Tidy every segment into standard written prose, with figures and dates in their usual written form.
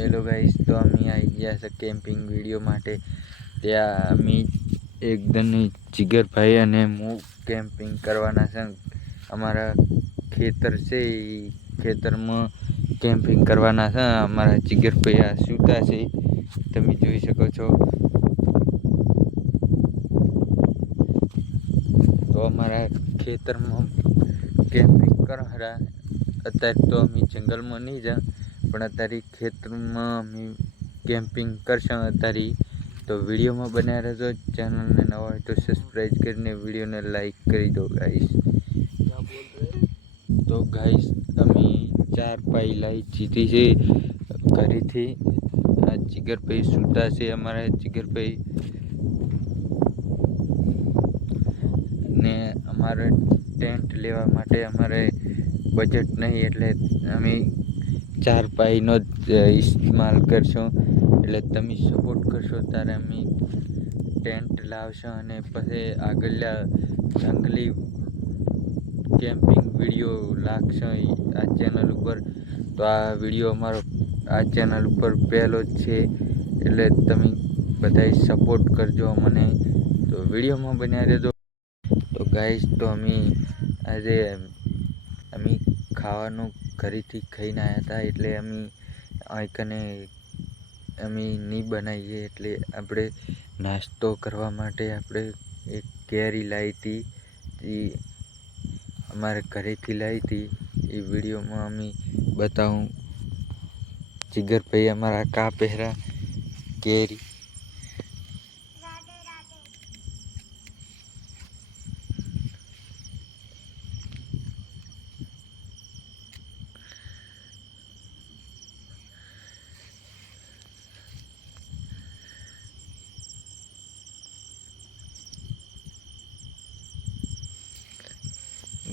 Hello guys, તો અમે આવી ગયા છે કેમ્પિંગ વિડીયો માટે. ત્યાં અમે એકદમ જીગરભાઈ અને હું કેમ્પિંગ કરવાના છે. અમારા ખેતર છે એ ખેતરમાં કેમ્પિંગ કરવાના છે. અમારા જીગરભાઈ આ સૂતા છે, તમે જોઈ શકો છો. તો અમારા ખેતરમાં કેમ્પિંગ કરવા અત્યારે તો અમે જંગલમાં નહીં જા, પણ અત્યારે ખેતરમાં અમે કેમ્પિંગ કરશું. અત્યારે તો વિડીયોમાં બન્યા રહેજો. ચેનલને નવા હોય તો સબસ્ક્રાઈબ કરીને વિડીયોને લાઈક કરી દો ગાઈસ. તો ગાઈસ અમે 4 પાઈ લાઈ જીતી છે ઘરેથી. આ જીગરભાઈ સૂતા છે. અમારા જીગરભાઈ ને અમારે ટેન્ટ લેવા માટે અમારે બજેટ નહીં, એટલે અમે 4 પાઈનો જ ઇસ્તેમાલ કરશું. એટલે તમે સપોર્ટ કરશો ત્યારે અમે ટેન્ટ લાવશું અને પછી આગળના જંગલી કેમ્પિંગ વિડીયો લાગશે આ ચેનલ ઉપર. તો આ વિડીયો અમારો આ ચેનલ ઉપર પહેલો જ છે, એટલે તમે બધાય સપોર્ટ કરજો મને. તો વિડીયોમાં બન્યા રહેજો. તો ગાઈસ, તો આજે અમે ખાવાનું ઘરેથી ખાઈને આવ્યા હતા, એટલે અમે નહીં બનાવીએ. એટલે આપણે નાસ્તો કરવા માટે આપણે એક કેરી લાવી હતી, એ અમારે ઘરેથી લાવી હતી. એ વિડીયોમાં અમે બતાવું. જીગરભાઈ અમારા કા પહેરા કેરી.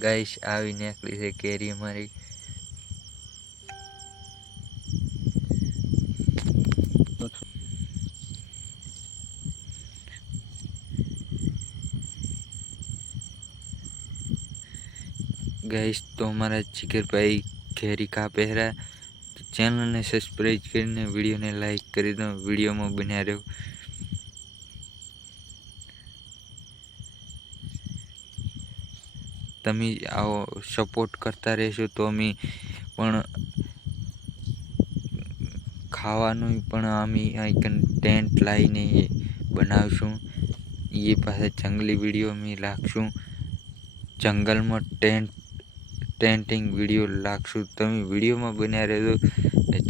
ગાઈસ આવી નીકળી છે કેરી અમારી. ગાઈસ, તો અમારા જીગરભાઈ કેરી કા પહેરા. ચેનલને સબસ્ક્રાઈબ કરીને વિડીયોને લાઈક કરી દો. વિડીયોમાં બન્યા રહ્યો. તમે આવો સપોર્ટ કરતા રહેશો તો અમે પણ ખાવાનું પણ અમે ટેન્ટ લાવીને બનાવશું. એ પાસે જંગલી વિડીયો અમે લાગશું. જંગલમાં ટેન્ટિંગ વિડીયો લાગશું. તમે વિડીયોમાં બન્યા રહેજો.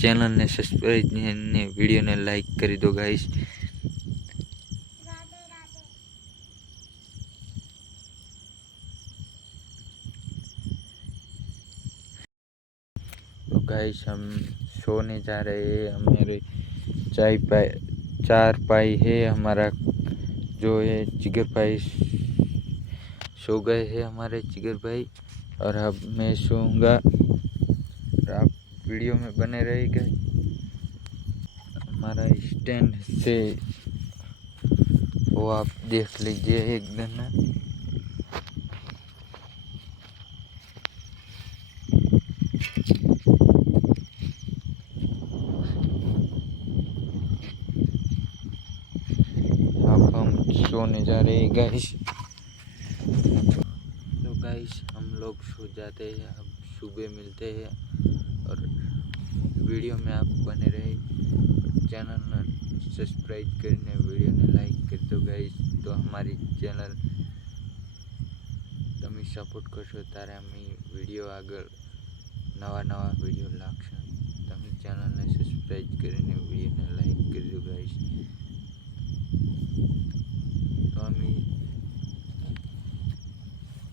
ચેનલને સબસ્ક્રાઈબ અને વિડીયોને લાઈક કરી દો ગાઈસ. तो गाइस, हम सोने जा रहे हैं. हमारे 4 पाई है. हमारा जो है जिगर भाई सो गए हैं, हमारे जिगर भाई, और अब मैं सोऊंगा. आप वीडियो में बने रहेगा. हमारा स्टैंड से वो आप देख लीजिए एकदम. सोने जा रहे हैं गाइस. तो गाइस, हम लोग सो जाते हैं. अब सुबह मिलते हैं, और वीडियो में आप बने रहे. चैनल ने सब्सक्राइब करने वीडियो ने लाइक कर दो गाइस. तो हमारी चैनल તમે સપોર્ટ કરશો ત્યારે અમે વિડીયો આગળ નવા વિડીયો લાગશે. તમે ચેનલને સબસ્ક્રાઈબ કરીને વિડીયોને લાઈક કરી દો ગાઈસ. તો અમે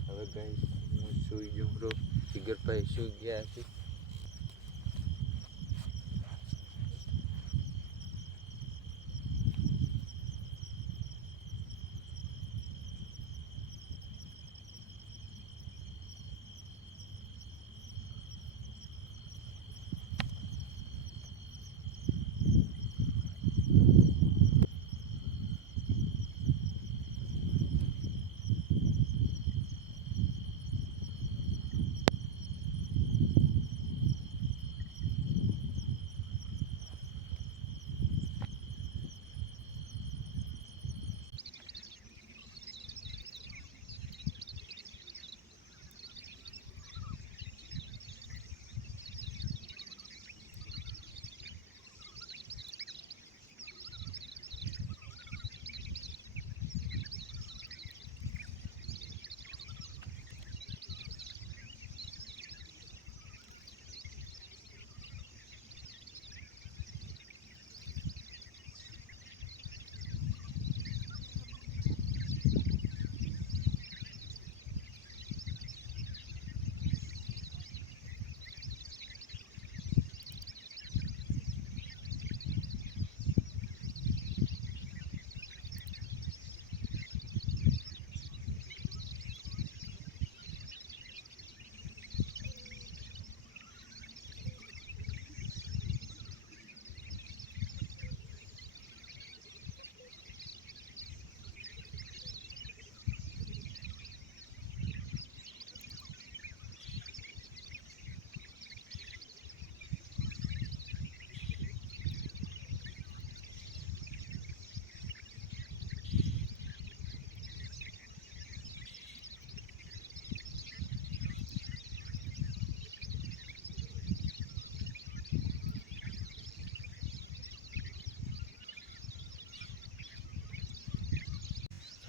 હવે ગાઈસ હું સૂઈ જઉં. જીગરભાઈ સૂઈ ગયા છે.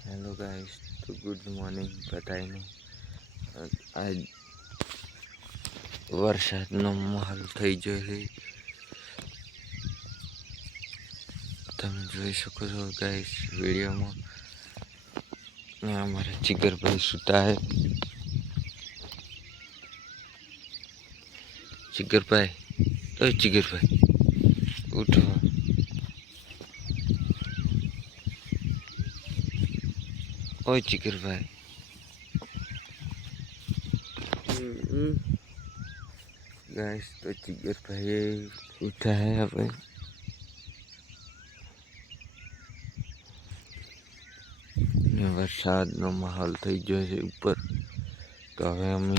હેલો ગાઈસ, તો ગુડ મોર્નિંગ બધાને. આજ વરસાદનો માહોલ થઈ ગયો છે. તમે જોઈ શકો છો ગાઈસ વિડીયોમાં. અમારા જીગરભાઈ સુતા હે. જીગરભાઈ, ઓય જીગરભાઈ, ઉઠો. ઓય જીગરભાઈ. गाइस तो जिगर भाई उठा है अब वरसादનો માહોલ થઈ ગયો છે ઉપર. તો હવે અમે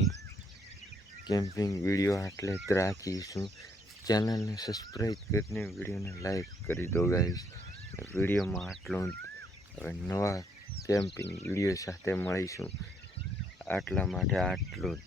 કેમ્પિંગ વિડીયો આટલે જ રાખીશું. ચેનલને સબસ્ક્રાઈબ કરીને વિડીયોને લાઈક કરી દો ગાઈસ. વિડીયોમાં આટલું જ. હવે નવા કેમ્પિંગ વિડીયો સાથે મળીશું. આટલા માટે આટલું જ.